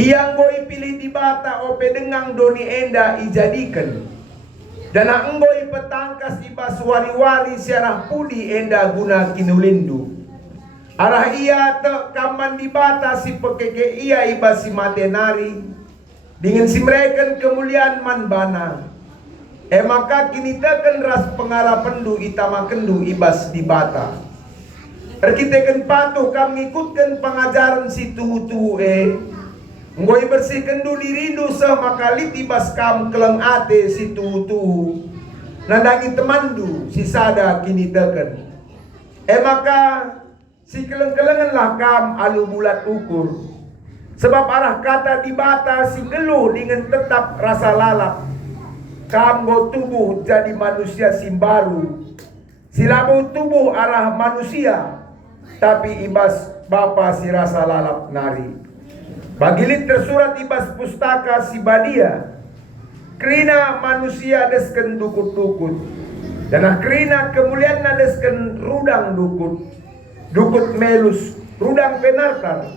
Iyang go ipilih di bata ope dengang doni enda ijadikan. Dan enggo ipetangkas ibas wari-wari siarah pudi enda guna kinulindu. Arah ia te kaman di bata si pekeke ia ibas si matenari. Dengan si mereka kemuliaan manbana. Maka kini teken ras pengarapendu itamakendu ibas di bata. Kita patuh kami ikutkan pengajaran si tuhu-tuhu Ngoi bersihkan du dirindu maka litibas kam keleng ate si tuhu-tuhu. Nandangi temandu si sada kini teken. Maka si keleng-kelengan lah kam alu bulat ukur. Sebab arah kata di bata si geluh dengan tetap rasa lalap. Kam go tubuh jadi manusia si baru. Si labu tubuh arah manusia. Tapi ibas bapa si rasa lalap nari. Bagilit tersurat ibas pustaka si badia. Krina manusia desken dukut-dukut. Dan krina kemuliaan desken rudang dukut. Dukut melus, rudang penartar.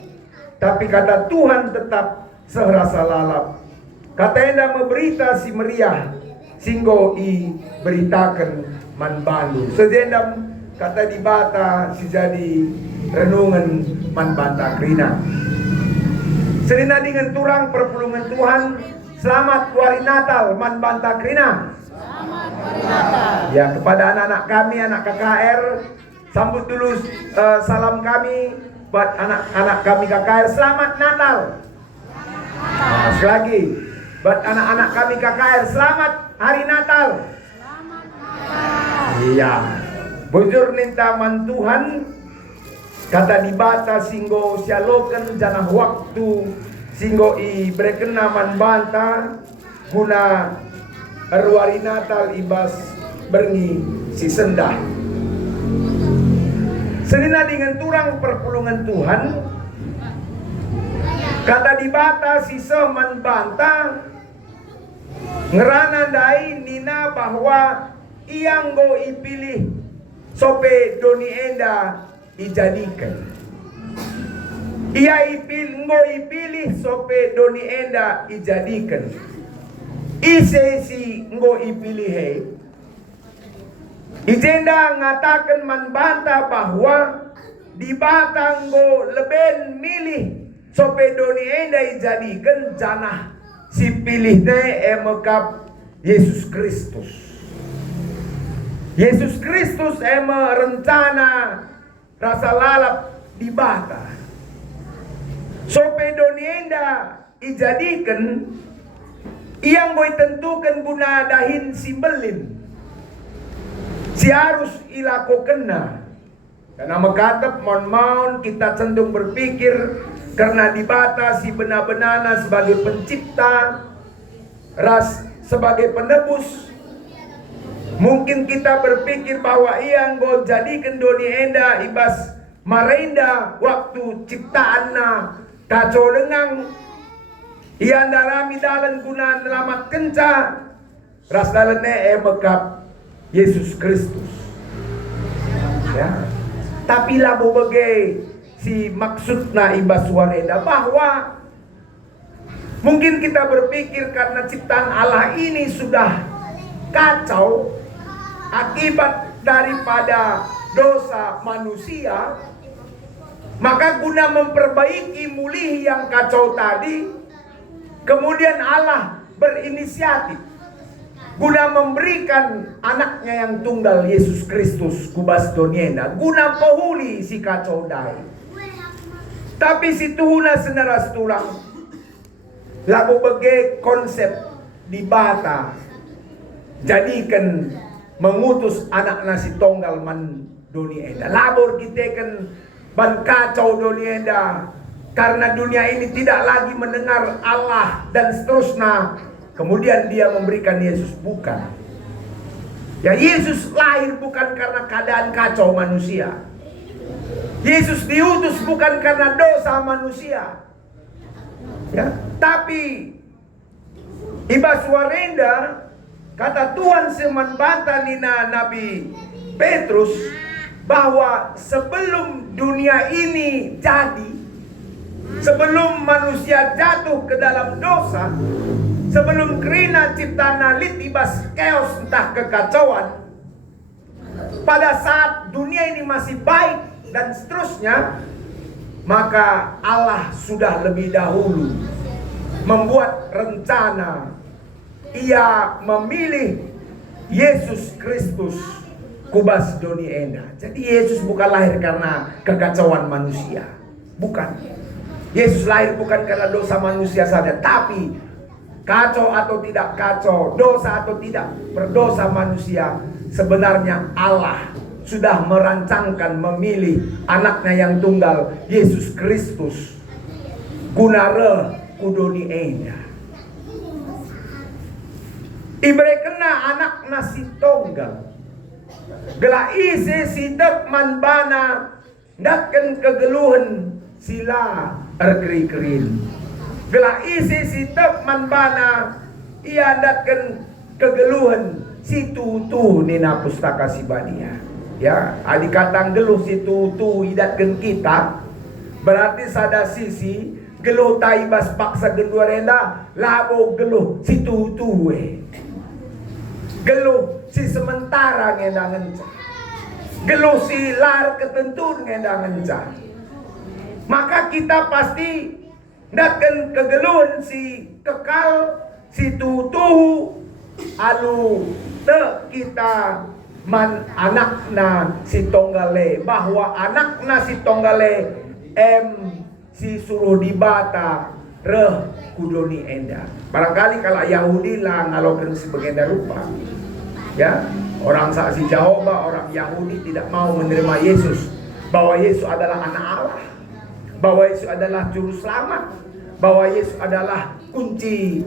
Tapi kata Tuhan tetap serasa lalap. Kata enda memberita si meriah. Singgo i beritakan manbandu. Sejendam kata di bata si jadi renungan manbanta krina. Serina dengan turang perpulungan Tuhan. Selamat hari Natal manbanta krina. Selamat hari Natal. Ya, kepada anak-anak kami, anak KKR, sambut dulu salam kami buat anak-anak kami KKR. Selamat Natal. Nah, sekali lagi buat anak-anak kami KKR, selamat hari Natal. Selamat Natal. Iya. Bujur nintaman Tuhan. Kata di bata singgo sialoken janah waktu singgo i berkenaman banta guna erwari Natal ibas berngi si sendah. Senina dengan turang perpulungan Tuhan. Kata di bata si seman banta ngerana dai nina bahwa iyang go ipilih sope doni enda ijadikan. Ia ipilih sope doni enda ijadikan. Ise si ngo ipilih Ijenda ngatakan manbanta bahwa di batang ngo leben milih sope doni enda ijadikan janah si pilihnya emekap Yesus Kristus. Yesus Kristus rencana rasa lalap di bata. Sope donienda ijadikan iyang boy tentukan guna dahin si belin. Si harus ilako kena. Karena mekatap mon kita cenderung berpikir karena di bata si benar-benarna sebagai pencipta, ras sebagai penebus. Mungkin kita berpikir bahwa iyang go jadikan doni enda ibas marenda waktu ciptaanna kacau dengang iyan darami dalan guna nelamat kenca ras dalane mekap Yesus Kristus. Ya. Tapi labo bagai si maksudna ibas warenda bahwa mungkin kita berpikir karena ciptaan Allah ini sudah kacau akibat daripada dosa manusia, maka guna memperbaiki mulih yang kacau tadi, kemudian Allah berinisiatif guna memberikan anaknya yang tunggal Yesus Kristus kubas doniena guna pahuli si kacau dai. Tapi si tuhuna seneras tulang lagu bege konsep di bata jadikan mengutus anak nasi tonggal man dunia enda. Labor kita kan ban kacau dunia enda. Karena dunia ini tidak lagi mendengar Allah dan seterusnya. Kemudian dia memberikan Yesus, bukan. Ya Yesus lahir bukan karena keadaan kacau manusia. Yesus diutus bukan karena dosa manusia. Ya, tapi ibas warenda kata Tuhan seman banta nina Nabi Petrus bahwa sebelum dunia ini jadi Sebelum manusia jatuh ke dalam dosa, sebelum kerina ciptana litibas chaos entah kekacauan, pada saat dunia ini masih baik dan seterusnya, maka Allah sudah lebih dahulu membuat rencana. Ia memilih Yesus Kristus kubas doni enda. Jadi Yesus bukan lahir karena kekacauan manusia, bukan. Yesus lahir bukan karena dosa manusia saja, tapi kacau atau tidak kacau, dosa atau tidak berdosa manusia, sebenarnya Allah sudah merancangkan memilih anaknya yang tunggal, Yesus Kristus, gunare kudoni enda. Ibre kena anak nasi tunggal, gela ise sidak man bana, datken kegeluhan sila erkeri-kerin. Gela ise sidak man bana, ia datken kegeluhan si tutu nina pustaka si badia. Ya, adik katang geluh si tutu idatkan kita, berarti sada sisi geluh taibas paksa gendua renda, labo geluh si tutu geluh si sementara ngenda ngenca, geluh si lar ketentun ngenda ngenca. Maka kita pasti datkan kegeluhan si kekal si tutu alu te kita man anakna si tonggale, bahwa anakna si tonggale si suruh dibata reh kudoni enda. Barangkali kalau Yahudi lah ngalokan sebagainya rupa, ya, orang saksi Jawa, orang Yahudi tidak mau menerima Yesus, bahwa Yesus adalah anak Allah, bahwa Yesus adalah juru selamat, bahwa Yesus adalah kunci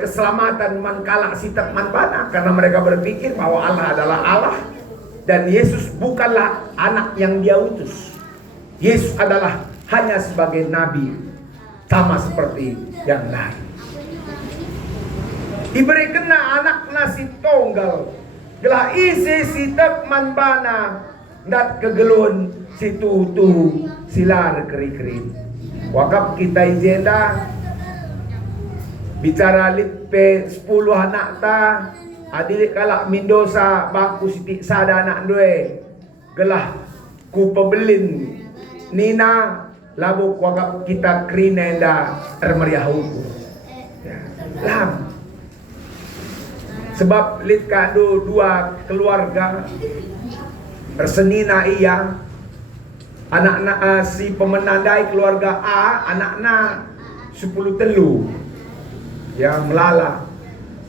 keselamatan mankala sitak manbana, karena mereka berpikir bahwa Allah adalah Allah dan Yesus bukanlah anak yang dia utus. Yesus adalah hanya sebagai nabi, sama seperti yang lain. Diberi kena anak nasi tunggal, gelah isi sitak manbana, dat kegelun si tutu silar keri-keri. Wakaf kita izenda bicara litpe 10 anak ta, adik kalak mindosa baku sitik sada anak due, gelah ku pebelin nina labu wakaf kita krinenda ermeriah hukum, ya, lam. Sebab lit kado dua keluarga tersenina iya, anak-anak si pemenandai keluarga A, anak-anak 10 telu yang melala,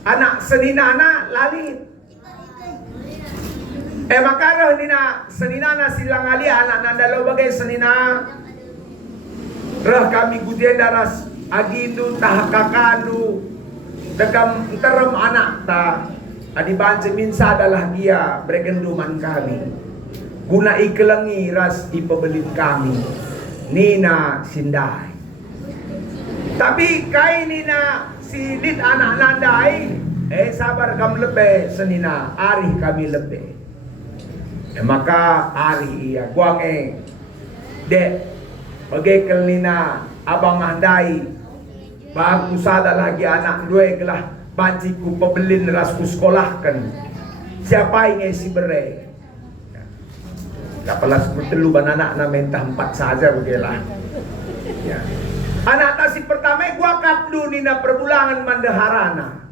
anak seninana lalit. Makara nina seninana silang ali anak nandalo bagai senina reh kami gudien daras agindu tahakakanu dekam terem anak ta adi bance minsa adalah dia bregenduman kami guna ikelengi ras ipebelin kami nina sindai. Tapi kai nina silit anak nandai sabar kam lebe senina ari kami lebe. Maka ari iya guange dek bagai kelina abang andai baku sada lagi anak dua gelah banciku pebelin rasku sekolahkan siapa yang si bere. Kapalas bertelu anak na mentah 4 saja begilah. Ya. Anak tasik pertama gua kapdu nina perbulangan mandeharana.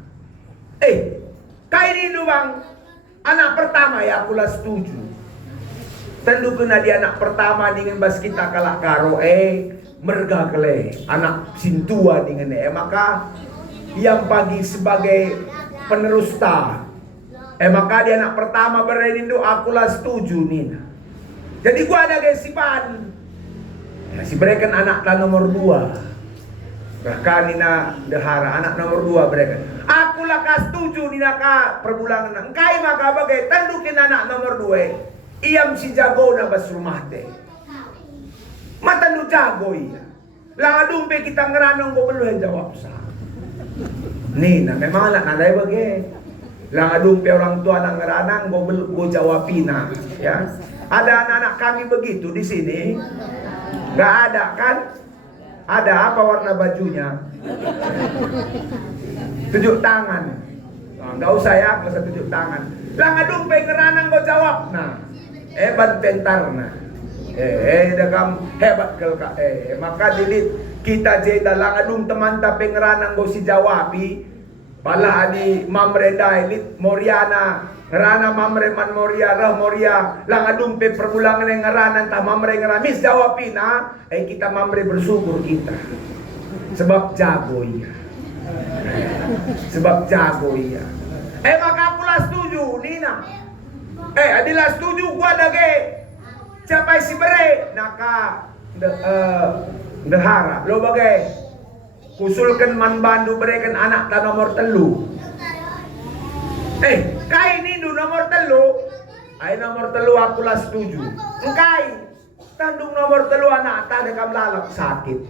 Kai ini bang anak pertama ya aku lah setuju. Tentu kena di anak pertama dengan bas kita kalak karo merga kele anak sintua dengan maka yang pagi sebagai penerus ta maka di anak pertama berenindu aku lah setuju nina. Jadi gua ada gesipan. Ya, si berikan anak ta nomor 2. Bahkan nina dehara anak nomor 2 berikan. Aku lah ka setuju nina ka perbulangan. Engkai maka bagai tendukin anak nomor 2. Iam si jago na bas rumah teh. Mata nu jago iya. Lang adumpe kita ngeranong go beluhan jawab sa. Nina memang anak nadai bagai. Lang adumpe orang tua nang ngeranang go jawabina, ya. Ada anak-anak kami begitu di sini? Gak ada kan? Ada apa warna bajunya? Tunjuk tangan. Nah, nggak usah ya, nggak usah tunjuk tangan. Lah ngadung pengeranang kau jawab. Nah, hebat tentar nah. Dagam hebat kel ka. Maka dilit kita jeda lang adung teman ta pengeranang kau si jawabi. Pala adi mamredai lit Moriana ngerana mamre man Moria rah Moria lang adung pe perbulangan yang ngeranan ta mamre ngeramis jawabin ha. Kita mamre bersyukur kita. Sebab jago iya. Sebab jago iya. Maka aku lah setuju Nina. Adilah setuju gua dage. Siapa si bere naka dehara lo bagai kusulkan man bandu berikan anak ta nomor telu. Kai ni du nomor telu. Nomor telu aku lah setuju. Kai tandung nomor telu anak ta dekam lalap sakit.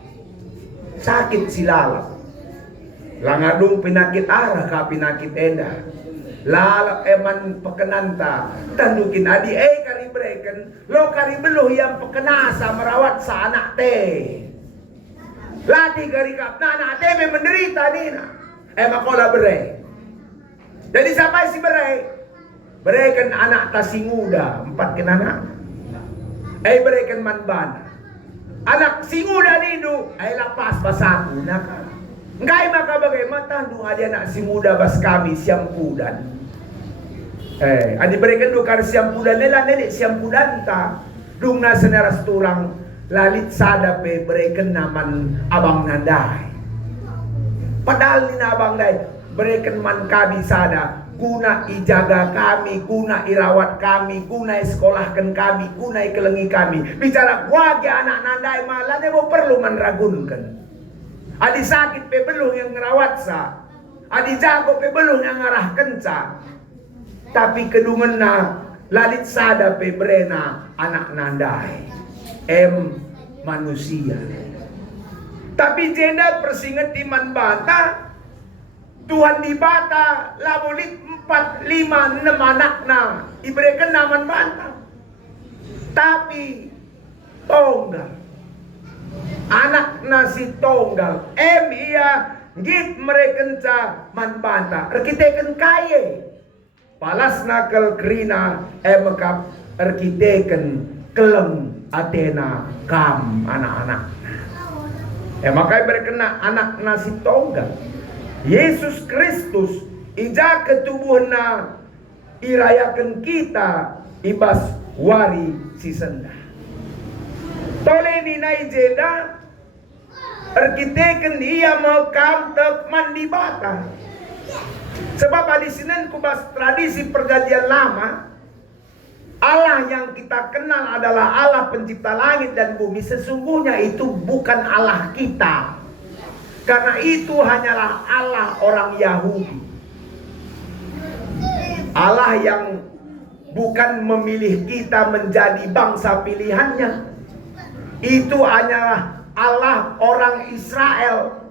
Sakit si lalap. Langadung penyakit arah ka penyakit enda. Lalap eman pekenanta tandukin adi kari berikan lo kari beluh yang pekenasa merawat sa anak teh. Lati kari kap anak teh menderita nina. Makola bere. Jadi sampai si bere berikan anak tasinguda 4 anak. Berikan manbana. Anak singuda nidu lapas basaku naka. Ngai maka bagaimana tandu adi anak si muda bas kami siampudan. Adi berikan dukar siampudan nela nelik siampudan ta. Dung na seneras turang lalit sada pe berikan naman abang nandai. Padahal ni na abang dai berikan man kami sada guna ijaga kami, guna irawat kami, guna sekolahkan kami, guna kelengi kami. Bicara wagi anak nandai malah ne mo perlu manragunkan. Adi sakit pe belum yang ngerawat sa. Adi jago pe belum yang ngarahkan sa. Tapi kedungan na lalit sada pe brena anak nandai. Manusia. Tapi jenda persinget iman bata. Tuhan di bata labulit 4, 5, 6 anak na. Iberikan naman bata. Tapi tonggal. Anak nasi tonggal iya git mereka ca manbanta arkiteken kaye palas nakal krina makap arkiteken kelem Athena kam anak-anak makanya berkena anak nasi tonggal Yesus Kristus ija ketubuhna irayakan kita ibas wari si senda tole ni naijeda arkiteken iya makam tek mandi bata. Sebab di sini kubas tradisi perjanjian lama Allah yang kita kenal adalah Allah pencipta langit dan bumi. Sesungguhnya itu bukan Allah kita. Karena itu hanyalah Allah orang Yahudi. Allah yang bukan memilih kita menjadi bangsa pilihannya. Itu hanyalah Allah orang Israel.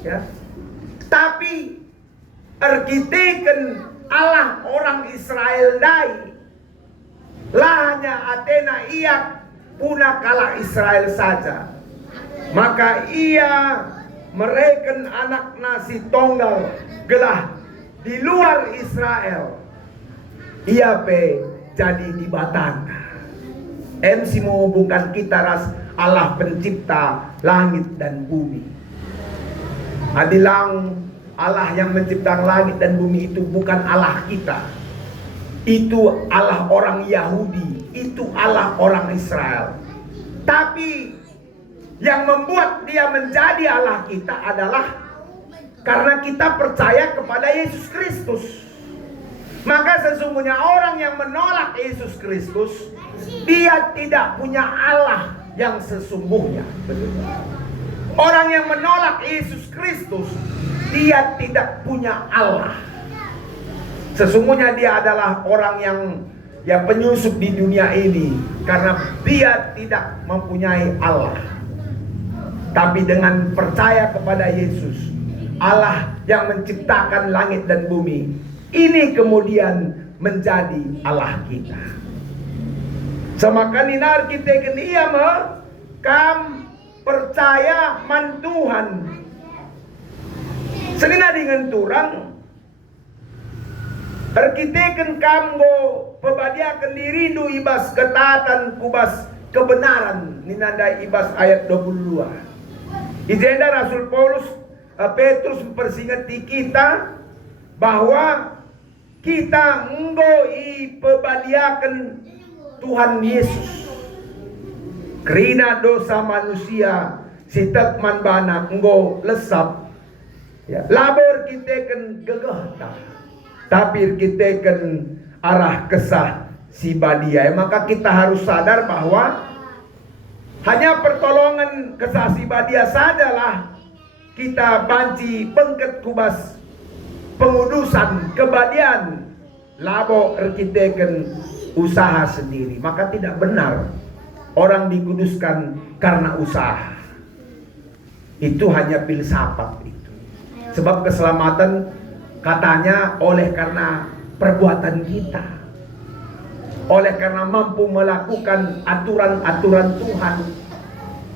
Ya. Tapi arkiteken Allah orang Israel dai. Lahnya Athena ia puna kala Israel saja. Maka ia mereken anak nasi tonggal gelah di luar Israel. Ia pe jadi di batang. MC menghubungkan kita ras Allah pencipta langit dan bumi. Adilang Allah yang menciptakan langit dan bumi itu bukan Allah kita. Itu Allah orang Yahudi. Itu Allah orang Israel. Tapi yang membuat dia menjadi Allah kita adalah karena kita percaya kepada Yesus Kristus. Maka sesungguhnya orang yang menolak Yesus Kristus, dia tidak punya Allah yang sesungguhnya. Orang yang menolak Yesus Kristus, dia tidak punya Allah. Sesungguhnya dia adalah orang yang penyusup di dunia ini karena dia tidak mempunyai Allah. Tapi dengan percaya kepada Yesus, Allah yang menciptakan langit dan bumi, ini kemudian menjadi Allah kita. Semakan inar kita kenia kam percaya man Tuhan. Selina dengan turang Arkiteken kamgo pebadiakan dirindu ibas ketaatan kubas kebenaran ninandai ibas ayat 22. Ijenda Rasul Paulus Petrus mempersingati kita bahwa kita nggoi pebadiakan Tuhan Yesus. Kerina dosa manusia sitak man bana nggo lesap. Ya, labor kita kan gegah tapi kita kan arah kesah si badia. Maka kita harus sadar bahwa hanya pertolongan kesah si badia sajalah kita banci pengket kubas pengudusan kebadian labo kita kan usaha sendiri. Maka tidak benar orang dikuduskan karena usaha. Itu hanya filsafat itu. Sebab keselamatan katanya oleh karena perbuatan kita, oleh karena mampu melakukan aturan-aturan Tuhan.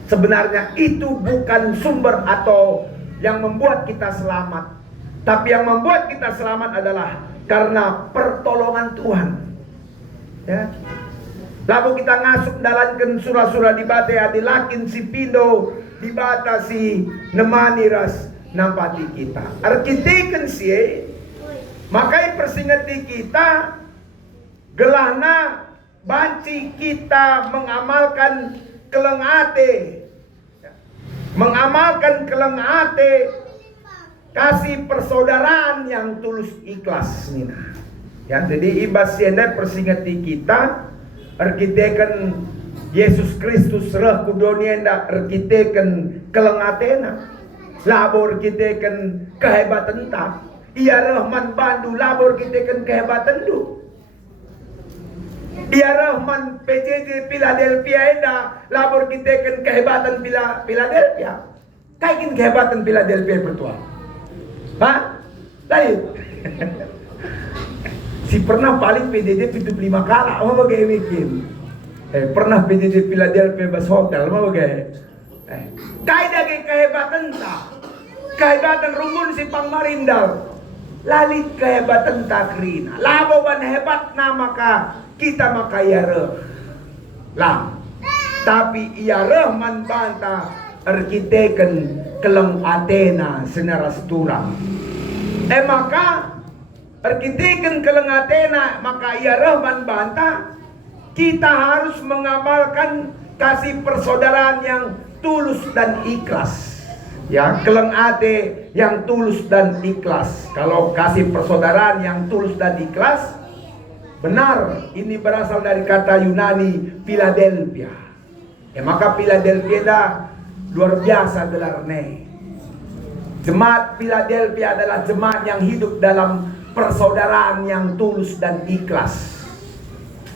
Sebenarnya itu bukan sumber atau yang membuat kita selamat. Tapi yang membuat kita selamat adalah karena pertolongan Tuhan. Ya. Lalu kita ngasup dalankan surah-surah di bata adilakin si pindo di bata si nemani ras nampati kita. Arkiteken sie makai persingati kita gelahna banci kita mengamalkan kelengate. Mengamalkan kelengate kasih persaudaraan yang tulus ikhlas nina. Ya, jadi ibas sienda persingati kita arkiteken Yesus Kristus reh kudonienda arkiteken kelengatena. Labor kita kan kehebatan tak. Ia Rahman Bandu labor kita kan kehebatan du. Ia Rahman PJJ Philadelphia enda labor kita kan kehebatan Philadelphia. Kaikin kehebatan Philadelphia bertua. Hah? Lain. Si pernah paling PJJ 75 kala mau bagai bikin. Pernah PJJ Philadelphia bas hotel mau bagai. Kaya daging kehebatan tak. Kehebatan rumun si Pangmarindal. Lalit kehebatan tak kerina. Labo ban hebat na maka kita makayareh. Lang. Tapi iareh man banta arkiteken keleng Athena senaras turang. Maka arkiteken keleng Athena maka iareh man banta kita harus mengamalkan kasih persaudaraan yang tulus dan ikhlas. Ya, keleng ate yang tulus dan ikhlas. Kalau kasih persaudaraan yang tulus dan ikhlas, benar ini berasal dari kata Yunani Philadelphia. Maka Philadelphia dah luar biasa gelarnya. Jemaat Philadelphia adalah jemaat yang hidup dalam persaudaraan yang tulus dan ikhlas.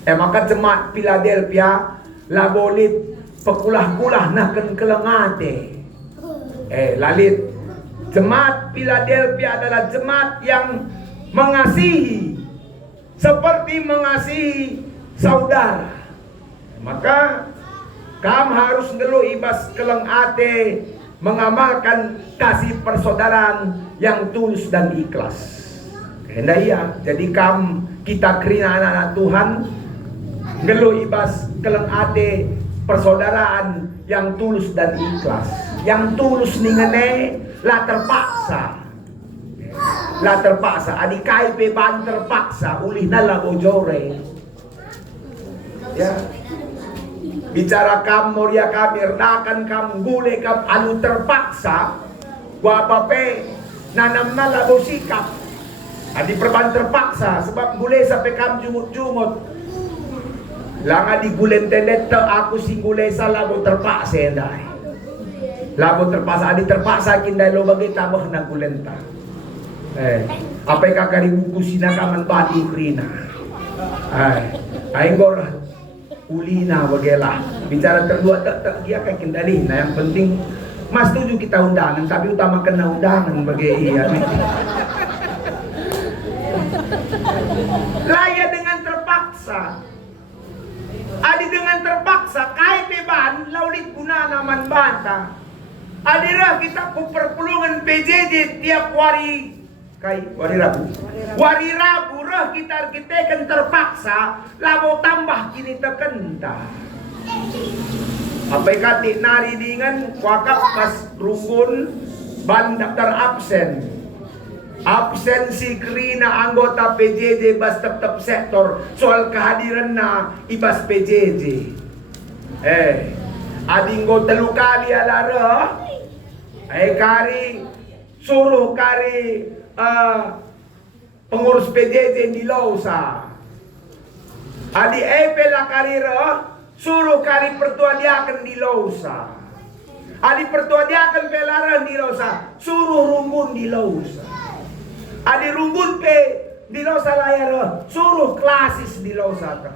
Maka jemaat Philadelphia labolit pekulah-kulah naken kelengate. Lalit jemaat Philadelphia adalah jemaat yang mengasihi seperti mengasihi saudara. Maka kamu harus ngelu ibas kelengate mengamalkan kasih persaudaraan yang tulus dan ikhlas. Hendak iya. Jadi kita kerina anak-anak Tuhan ngelu ibas kelengate persaudaraan yang tulus dan ikhlas. Yang tulus ningene lah terpaksa. Lah terpaksa. Adikai beban terpaksa. Ulih nala bojore. Ya. Bicara kam moria kam irnakan kam gule kam anu terpaksa. Gua apa nanam nala bosikap. Adi perban terpaksa. Sebab gule sampai kam jumut-jumut. Langa di gulen tendet aku sing gule salah bo terpaksa endai. Labo terpaksa adi terpaksa kindai lo bagi tambah na gulenta. Apa kakari buku sinakaman bati krina. Ay gor ulina bagelah. Bicara terdua tak dia kayak kendali. Nah yang penting mas setuju kita undangan tapi utama kena undangan bagi iya. Laya dengan terpaksa. Adi dengan terpaksa kai beban laulit guna naman banta. Adira kita perpulungan PJJ tiap hari wari Rabu. Wari Rabu rah kita kan terpaksa labo tambah kini terkenta. Apa kati nari dengan wakaf pas runggun ban daftar absen. Absensi kerina anggota PJJ bas tetap sektor soal kehadiran na ibas PJJ. Adinggo telu kali alara. Kari suruh kari pengurus PJJ di Lausa. Adi epela karira suruh kari pertua diaken di Lausa. Adi pertua diaken pelarang di Lausa, suruh rumbun di Lausa. Adi rumbun pe di Lausa layar, suruh klasis di Lausa.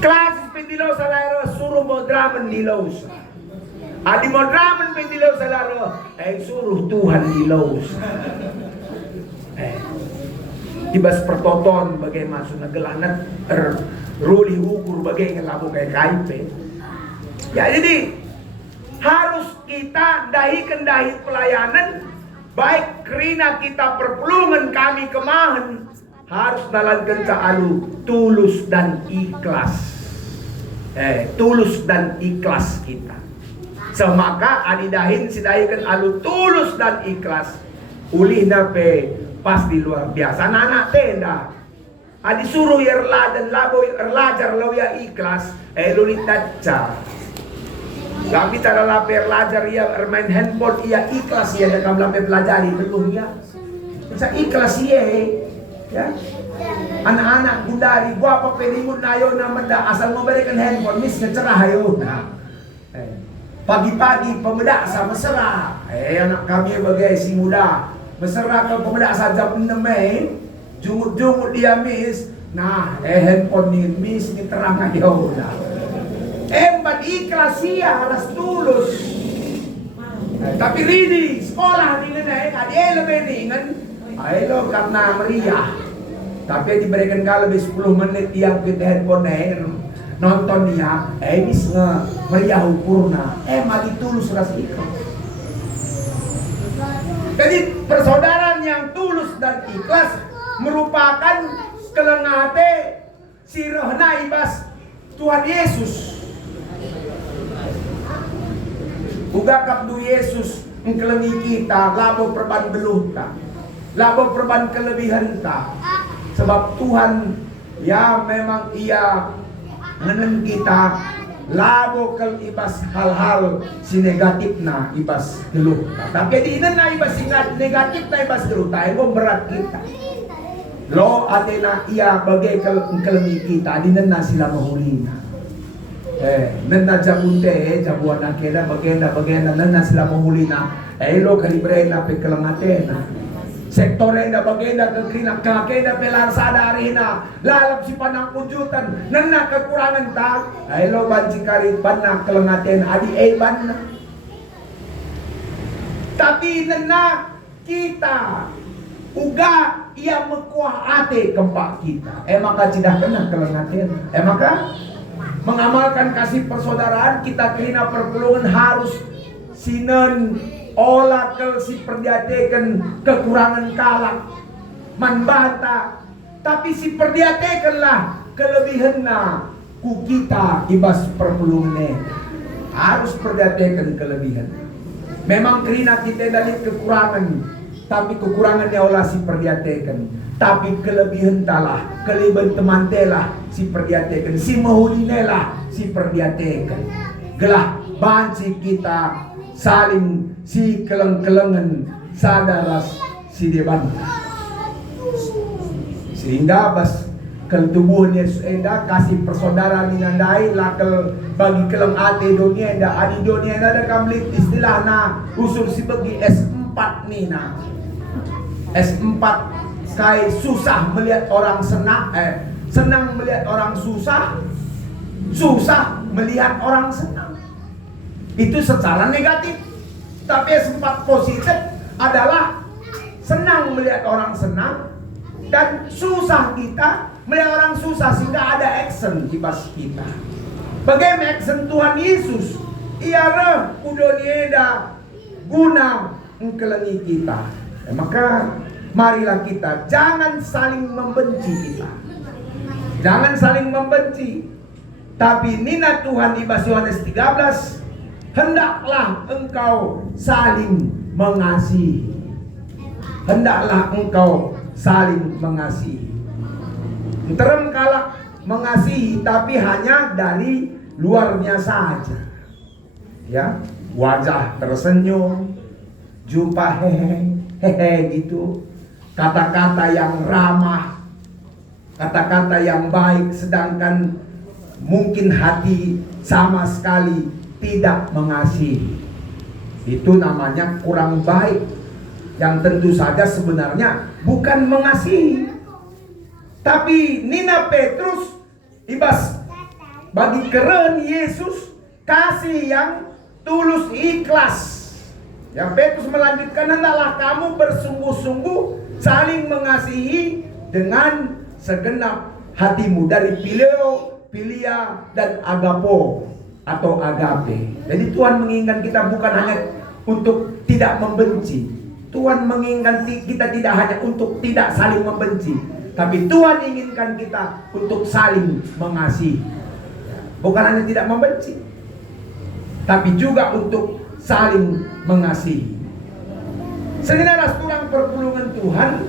Klasis pe di Lausa layar, suruh modramen di Lausa. Adi modramen pe di Lausa layar, suruh Tuhan di Lausa. Ibas pertoton bagai masuk nagelanan ruli ukur bagai ngelabu kayak kaipe. Ya jadi harus kita dahi pelayanan baik kerina kita perpulungan kami kemahan harus dalam alu tulus dan ikhlas. Tulus dan ikhlas kita. Semaka adidahin sidahikan alu tulus dan ikhlas. Ulih nape pasti luar biasa. Anak tenda. Adi suruh erladan labo erlajar law ya ikhlas. Lulit taca. Kami cara lape erlajar ia main handphone ia ikhlas ia dan kami lape pelajari betul ya. Bisa ikhlas ia ya. Anak-anak gundari gua apa pelimut nayo na menda asal memberikan handphone mis ngecerah ayo. Nah. Pagi-pagi pemedak sama mesra. Anak kami bagai si muda. Mesra ke pemedak saja 6 jumut-jumut dia mis. Nah, handphone ni mis ni terang ayo lah. Empat ikhlas ia harus tulus. Tapi ridi sekolah ni kan ada lebih dengan ayo karena meriah. Tapi diberikan kalau lebih 10 menit yang kita handphone nonton dia, mis meriah ukurna, mali tulus ras ikhlas. Jadi persaudaraan yang tulus dan ikhlas merupakan kelengate sirahna ibas Tuhan Yesus. Uga kapdu Yesus engkelengi kita labo perban beluhta, labo perban kelebihan ta. Sebab Tuhan ya memang ia menen kita labo kel ibas hal-hal si negatif na ibas geluh. Tapi di ina na ibas singat negatif na ibas geluh tayo berat kita. Lo atena ia bagai kelemi kita di na sila mahulina. Nana jabunte jabuan akeda bagenda nana sila mahulina. Lo kalibrena pe kelangatena. Sektorenda bagenda kekrina kakenda pelar sadarina lalap si panang pujutan nana kekurangan ta lo banci kari panang kelengaten adi banna. Tapi nana kita uga ia mekuah ate kempak kita maka tidak kena kelengaten maka mengamalkan kasih persaudaraan kita kerina perpulungan harus sinen olah ke si perdiatekan kekurangan kalak manbata tapi si perdiatekanlah kelebihan na ku kita ibas perpulungan harus perdiatekan kelebihan memang kerina kita dari kekurangan tapi kekurangannya olah si perdiatekan tapi kelebihan talah kelebihan teman telah si perdiatekan si mahulinelah si perdiatekan gelah banci kita saling si keleng-kelengan sadaras si deban sehingga bas ketubuhan Yesus enda kasih persaudaraan ninandai lakel bagi keleng ate dunia enda adi dunia enda ada kamlit istilah na usul si bagi S4 nina S4 kai susah melihat orang senang senang melihat orang susah susah melihat orang senang. Itu secara negatif. Tapi yang sempat positif adalah senang melihat orang senang dan susah kita melihat orang susah sehingga ada action ibas kita. Bagaimana action Tuhan Yesus? Iara udonieda guna engkelengi kita. Maka marilah kita jangan saling membenci kita. Jangan saling membenci. Tapi nina Tuhan ibas Yohanes 13, hendaklah engkau saling mengasihi. Hendaklah engkau saling mengasihi. Terem kalak mengasihi tapi hanya dari luarnya saja. Ya, wajah tersenyum, jumpa hehe gitu, kata-kata yang ramah, kata-kata yang baik, sedangkan mungkin hati sama sekali tidak mengasihi. Itu namanya kurang baik, yang tentu saja sebenarnya bukan mengasihi. Tapi Nina Petrus ibas bagi keren Yesus kasih yang tulus ikhlas. Yang Petrus melanjutkan, hendaklah kamu bersungguh-sungguh saling mengasihi dengan segenap hatimu. Dari Pileo, Pilia, dan Agapo atau Agape. Jadi Tuhan menginginkan kita bukan hanya untuk tidak membenci. Tuhan menginginkan kita tidak hanya untuk tidak saling membenci. Tapi Tuhan inginkan kita untuk saling mengasihi. Bukan hanya tidak membenci, tapi juga untuk saling mengasihi. Segenap kurang perpulungan Tuhan,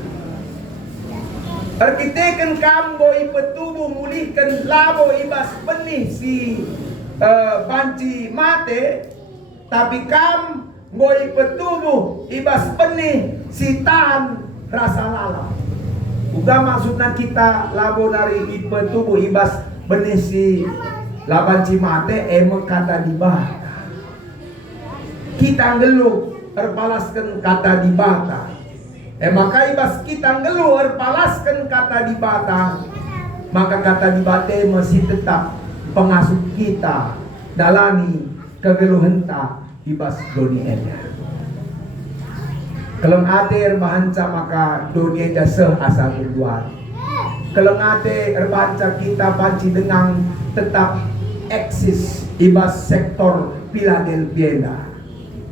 arkiteken kambo ipetubu mulihkan labo ibas benih si panci mate, tapi kam ngoi petubu ibas benih si tahan rasa lala. Uga maksudnya kita labo dari ipetubu ibas benih si laban cimate emek kata dibata. Kita ngeluh erpalaskan kata dibata. Maka ibas kita ngeluh erpalaskan kata dibata, maka kata dibata masih tetap pengasuh kita dalani kegeluhan ta ibas doni eda. Keleng ate erbahanca maka doni eda seh asal berduar. Keleng ate erbahanca kita panci dengan tetap eksis ibas sektor Philadelphia.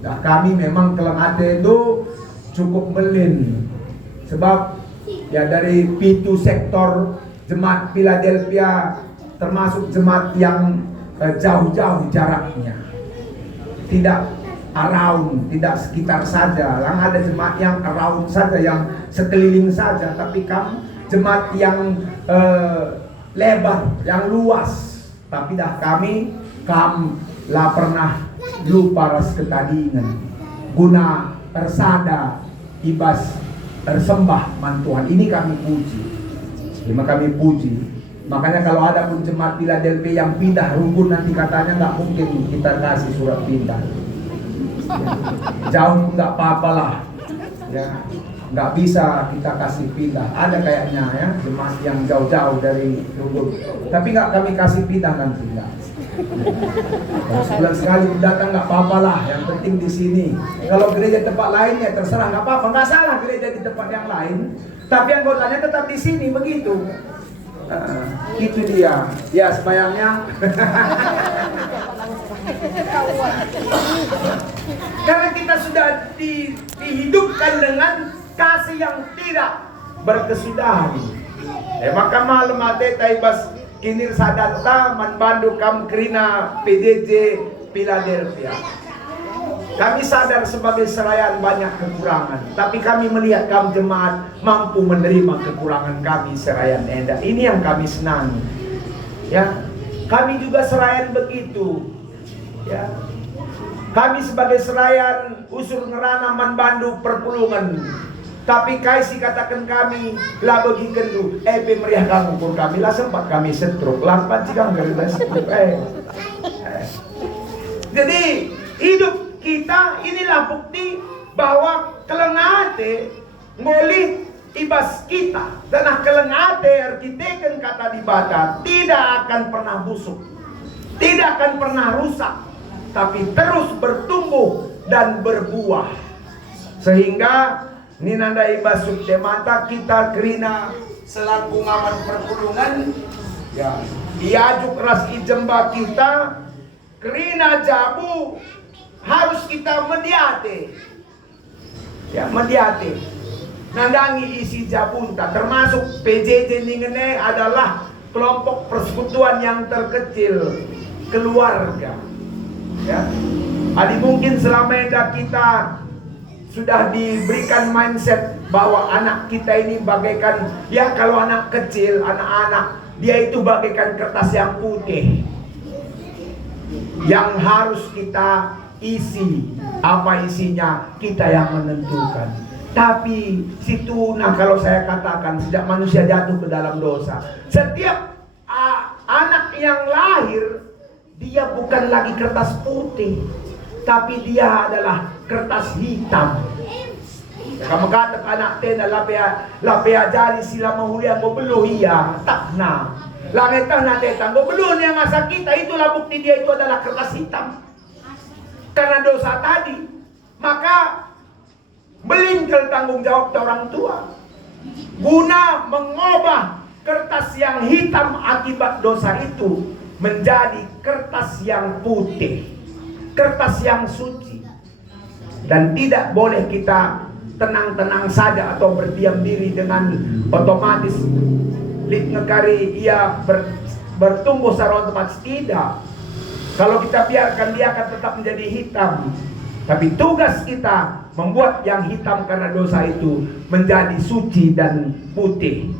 Nah, kami memang keleng ate itu cukup melin, sebab ya dari pintu sektor jemaat Philadelphia termasuk jemaat yang jauh-jauh jaraknya, tidak around, tidak sekitar saja. Lang ada jemaat yang around saja, yang sekeliling saja, tapi kami jemaat yang lebar, yang luas. Tapi dah kami lah pernah lupa ras ketadingan guna tersada ibas tersembah mantuan. Ini kami puji. Terima kami puji. Makanya kalau ada pun jemaat Philadelphia yang pindah rukun, nanti katanya nggak mungkin kita kasih surat pindah. Jauh nggak apa-apa lah. Ya, nggak bisa kita kasih pindah. Ada kayaknya ya jemaat yang jauh-jauh dari rukun, tapi nggak kami kasih pindah nanti. Enggak. Kalau sebulan sekali datang nggak apa-apa lah, yang penting di sini. Kalau gereja tempat lain ya terserah, nggak apa-apa, nggak salah gereja di tempat yang lain, tapi anggotanya tetap di sini begitu. Itu dia. Ya sembayangnya. Karena kita sudah dihidupkan dengan kasih yang tidak berkesudahan. Maka malam ate taibas kinir sadata manbandu kam krina PJJ Philadelphia. Kami sadar sebagai serayan banyak kekurangan, tapi kami melihat kaum jemaat mampu menerima kekurangan kami serayan enda. Ini yang kami senangi. Ya, kami juga serayan begitu. Ya, kami sebagai serayan usur ngerana manbandu perpulungan. Tapi kaisi katakan kami lah bagi kendu meriah kamu pun kami lah sempat kami setruk lampat jika nggak setruk. Jadi hidup kita inilah bukti bahwa kelengate ngolih ibas kita, dan kelengate arkiteken kata dibata tidak akan pernah busuk, tidak akan pernah rusak, tapi terus bertumbuh dan berbuah. Sehingga ninanda ibas subtemata kita kerina selaku ngaman perpulungan, ya, iajuk ras ijemba kita, kerina jabu harus kita mediate, ya mediate, nandangi isi jabunta, termasuk PJJ Ningene adalah kelompok persekutuan yang terkecil, keluarga, ya. Adi mungkin selama ini kita sudah diberikan mindset bahwa anak kita ini bagaikan, ya kalau anak kecil, anak-anak, dia itu bagaikan kertas yang putih yang harus kita isi. Apa isinya kita yang menentukan. Tapi situ, nah kalau saya katakan sejak manusia jatuh ke dalam dosa, setiap anak yang lahir, dia bukan lagi kertas putih, tapi dia adalah kertas hitam. Kamu kata anak tena lapea jari sila mahulia mo beluhia takna. Langit na tetang mo beluh niya masa kita, itulah bukti dia itu adalah kertas hitam. Karena dosa tadi, maka melingkar tanggung jawab orang tua guna mengubah kertas yang hitam akibat dosa itu menjadi kertas yang putih, kertas yang suci. Dan tidak boleh kita tenang-tenang saja atau berdiam diri dengan otomatis lit ngekari ia bertumbuh secara otomatis. Tidak. Kalau kita biarkan, dia akan tetap menjadi hitam. Tapi tugas kita membuat yang hitam karena dosa itu menjadi suci dan putih,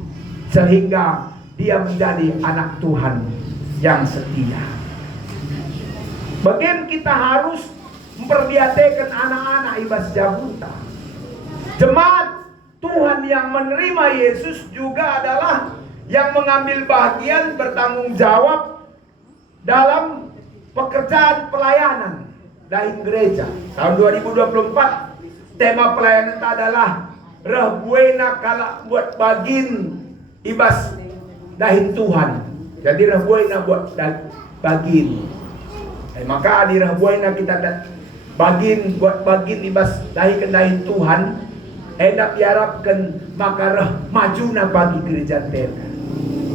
sehingga dia menjadi anak Tuhan yang setia. Bagian kita harus memperlihatkan anak-anak ibas jabunta. Jemaat Tuhan yang menerima Yesus juga adalah yang mengambil bagian bertanggung jawab dalam pekerjaan pelayanan dalam gereja. Tahun 2024 tema pelayanan adalah Rahbuena kalak buat bagin ibas dahin Tuhan. Jadi Rahbuena buat bagin. Maka di Rahbuena kita bagin buat bagin ibas dahin Tuhan. Hendak diharapkan maka maju na bagi gereja Teka.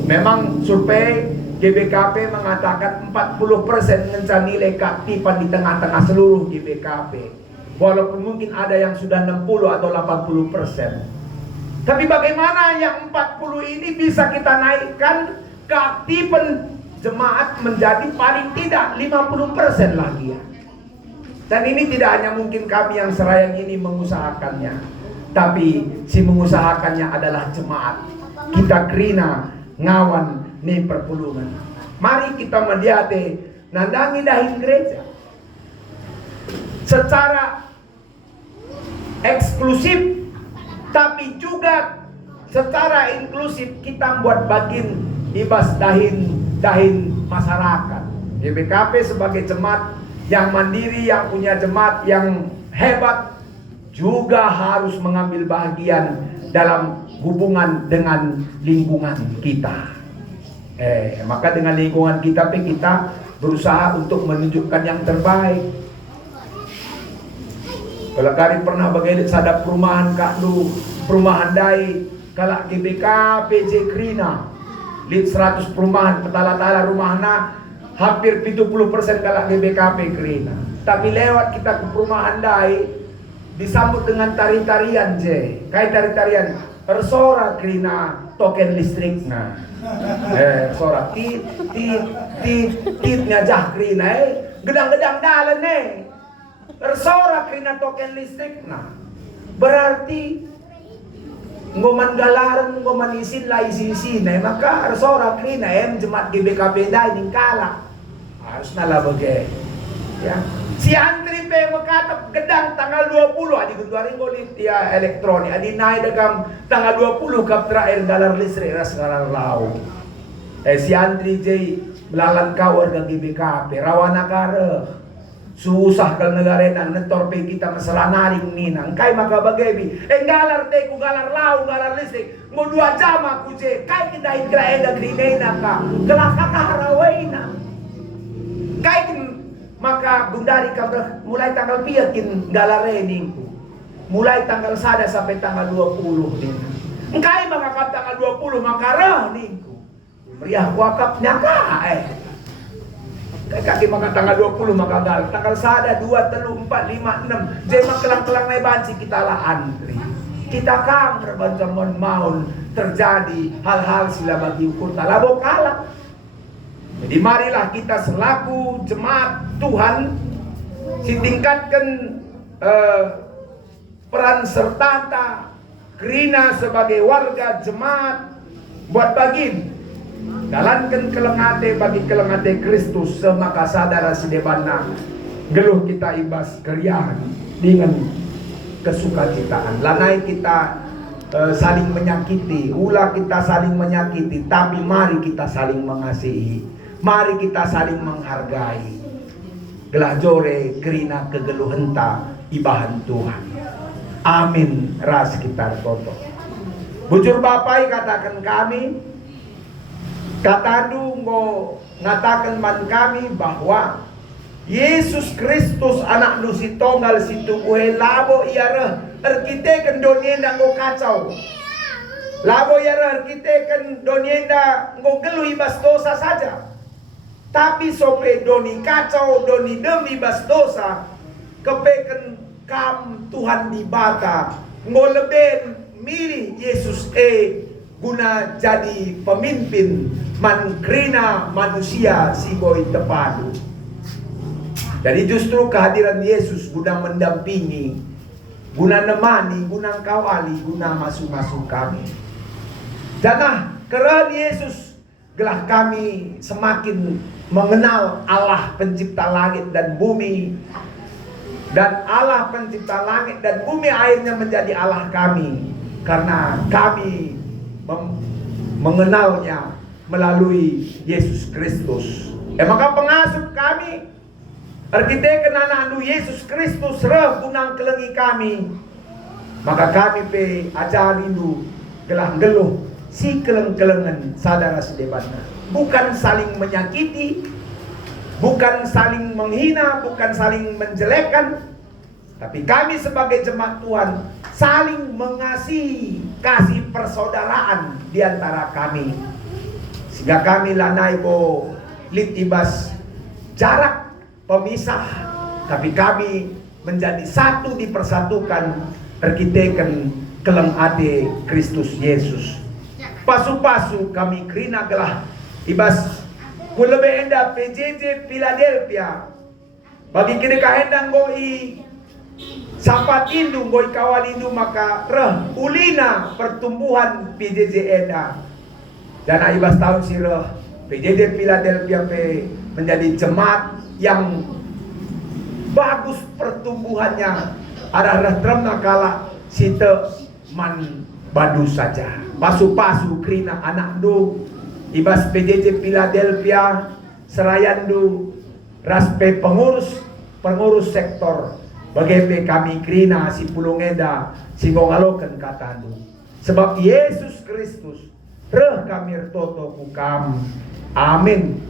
Memang survei GBKP mengatakan 40% dengan nilai keaktifan di tengah-tengah seluruh GBKP. Walaupun mungkin ada yang sudah 60 atau 80%. Tapi bagaimana yang 40 ini bisa kita naikkan keaktifan jemaat menjadi paling tidak 50% lagi ya. Dan ini tidak hanya mungkin kami yang serayang ini mengusahakannya, tapi si mengusahakannya adalah jemaat. Kita kerina ngawan nih perpulungan. Mari kita mediate nandangi dahin gereja secara eksklusif, tapi juga secara inklusif kita buat bagin ibas dahin masyarakat. GBKP sebagai jemaat yang mandiri, yang punya jemaat yang hebat, juga harus mengambil bagian dalam hubungan dengan lingkungan kita. Maka dengan lingkungan kita berusaha untuk menunjukkan yang terbaik. Kalau kali pernah bagaimana sadap perumahan kakdu, perumahan dai, kalak GBK PJ Krina, lit 100 perumahan petala-tala rumahna, hampir 70% kalak GBKP Krina. Tapi lewat kita ke perumahan dai, disambut dengan tari-tarian je. Kayak tari-tarian Ersora Krina token listrik nah. Ersora tit ngajah Krina gedang-gedang dalan Ersora Krina token listrik nah. Berarti ngoman galaran ngoman isin la isin maka Ersora Krina jemaat GBKP dai ning kala. Harus nala bage. Ya. Si antri pe makatap gedang tanggal 20 adi kuntuaring golit ya elektronik adi naik dagam tanggal 20 kap terakhir galar listrik ras galar lau. Si antri jay belalan kau warga GBKP rawana kare susah kal negara nang netorpe kita masalah naring ninang kai maka bagebi galar te ku galar lau galar listrik mo 2 jam aku je kai kita ikraeda grinena ka kelaka karawaina kai maka gundari kabra mulai tanggal piyakin galarening mulai tanggal 1 sampai tanggal 20 din. Engkai makakap tanggal 20 makarah ningku. Meriah wakap nyaka kaki maka tanggal 20 maka tanggal sada 2, 3, 4, 5, 6 jema kelang-kelang naik banci kita lah antri. Kita kang berbantuan maun terjadi hal-hal sila bagi ukur talabo kalah. Jadi marilah kita selaku jemaat Tuhan tingkatkan peran serta Krina sebagai warga jemaat buat bagin jalankan kelengate bagi kelengate Kristus semaka sadara sidebana geluh kita ibas keriahan dengan kesukacitaan lanai kita saling menyakiti ulah kita saling menyakiti tapi mari kita saling mengasihi mari kita saling menghargai gelah jore Krina kegeluhenta ibahan Tuhan amin ras kita toto bujur bapai katakan kami katadu ngo ngatakan man kami bahwa Yesus Kristus anak nu si tonggal si tubuhe labo iara erkite donienda ngo kacau labo iara erkite donienda ngo gelu ibas dosa saja tapi sope doni kacau doni demi ibas dosa kepeken kam Tuhan di bata ngo leben milih Yesus guna jadi pemimpin mankrina manusia si boy tepadu. Jadi justru kehadiran Yesus guna mendampingi, guna nemani, guna kawali, guna masuk-masuk kami. Jangan kerana Yesus gelah kami semakin mengenal Allah pencipta langit dan bumi. Dan Allah pencipta langit dan bumi akhirnya menjadi Allah kami. Karena kami mengenalnya melalui Yesus Kristus. Maka pengasuh kami arkitek anak Yesus Kristus reh gunang kelengi kami. Maka kami pe ajari lu gelah geluh si keleng-kelengan sadara sedebana. Bukan saling menyakiti, bukan saling menghina, bukan saling menjelekkan. Tapi kami sebagai jemaat Tuhan saling mengasihi, kasih persaudaraan di antara kami. Sehingga kami lanai bo litibas jarak pemisah, tapi kami menjadi satu dipersatukan erkiteken keleng ade Kristus Yesus. Pasu-pasu kami krina gelah ibas kulebe enda PJJ Philadelphia bagi kini kahendang goi sapat indu goi kawal indu maka reh ulina pertumbuhan PJJ enda dan ibas tahun si reh PJJ Philadelphia pe menjadi jemaat yang bagus pertumbuhannya arah terna kala site man badu saja pasu-pasu krina anak du ibas PJJ Philadelphia serayandu raspe pengurus sektor bagaimana kami krina si pulungeda si ngaloken katandu sebab Yesus Kristus reh kami toto kukam amin.